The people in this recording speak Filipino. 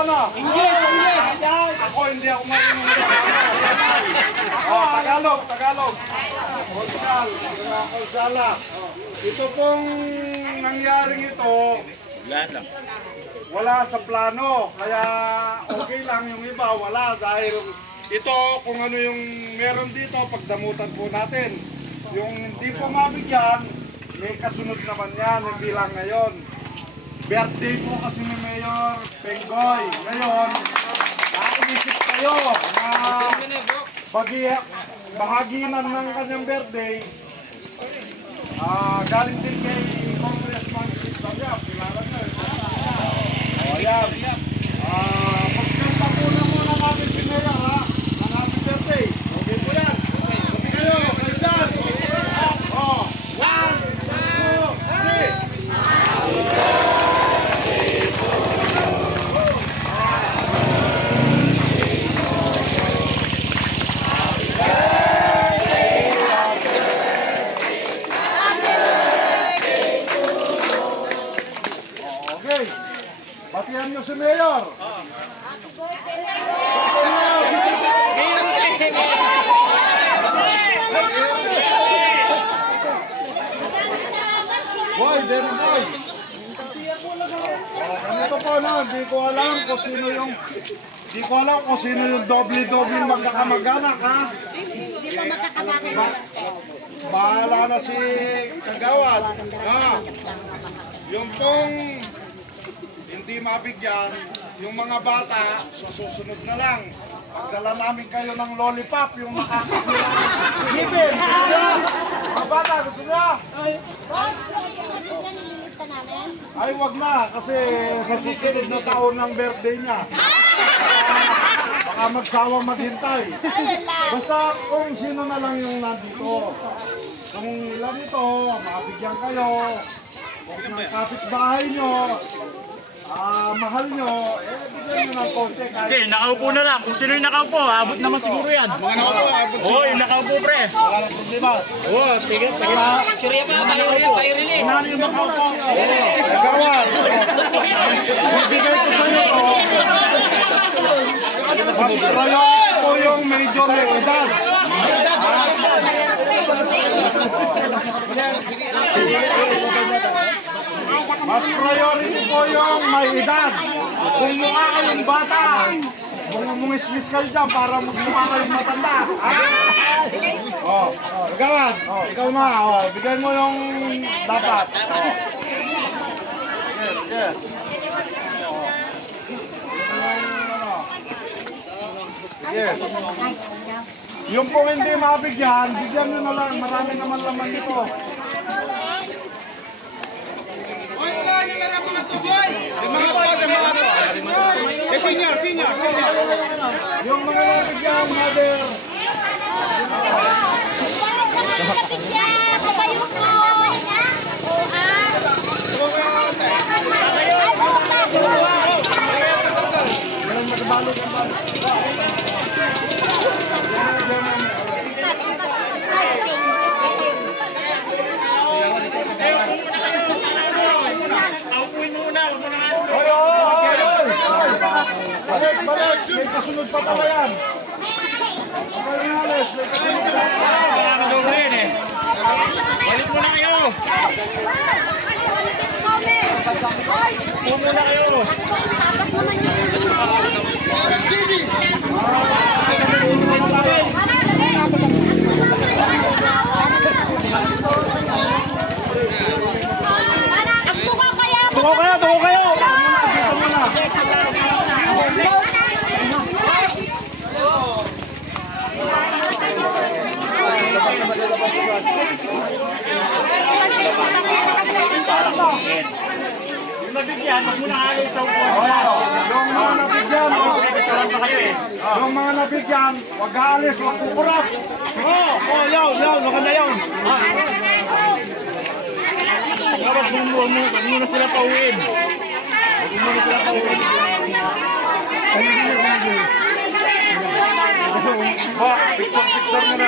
Ilocano? English. Ako hindi ako marunong. Oh, Tagalog. Konsyala. Ito pong nangyaring ito, wala sa plano. Kaya okay lang yung iba, wala. Dahil ito, kung ano yung meron dito, pagdamutan po natin. Yung hindi po mabigyan, may kasunod naman yan, hindi lang ngayon. Birthday po kasi ni Mayor Penggoy. Ngayon, naisip kayo na bahaginan ng kanyang birthday. Galing din kay Congressman Sister Yap. Kilala nyo. O yan. Pagkanta muna natin si Mayor ha. Ng happy birthday. Okay po yan. Okay kayo. Kayo dyan. O. 1, 2, 3. Okay. Batihan nyo si Mayor. Boy, Dennis boy. Ganito po na, di ko alam kung sino yung doble magkakamag-anak ha. Bahala na si Kagawad. Yung pong hindi mabigyan, yung mga bata, sa susunod na lang. Pagdala namin kayo ng lollipop, yung makakasira. Ngipin, gusto nyo? Mga bata, gusto nyo? Ay, wag na, kasi sa susunod na taon ng birthday niya. Baka magsawang maghintay. Basta kung sino na lang yung nandito. Kung ilan ito, mabigyan kayo. Kung ng kapitbahay nyo, mahal nyo, bigyan nyo ng konti. Hindi, nakaupo na lang. Kung sino yung nakaupo, abot naman siguro yan. Mga nakaupo, abot. Oo, yung nakaupo, pre. Wala nang problema. Oo, sige. Surya pa, kayo release. Ano yung makaupo? Nagawad. Bibigay ko sa iyo. Mas priority po yung medyo may edad. Mas priority po yung may edad. Kung mukha kayong bata, mungismis kayo dyan para magmukha kayong matanda. Gawad, ikaw na. Bigay mo yung dapat. Sige. Yung pong hindi mabigyan, bigyan nyo na lang. Marami naman laman nito. Oy, wala niya larap mga tuboy! Senior! Yung mga nabigyan, mother. Balik! May kasunod pa pala yan. May kasunod pa pala. Balik muna kayo. Muna kayo. Tuko kayo. Yung nabigyan, wag mo na alis sa upuan. Yung mga nabigyan, wag aalis, wag kukurap. Yaw, maganda yun. Dapat wag mo na sila pauwiin. Picture mo na.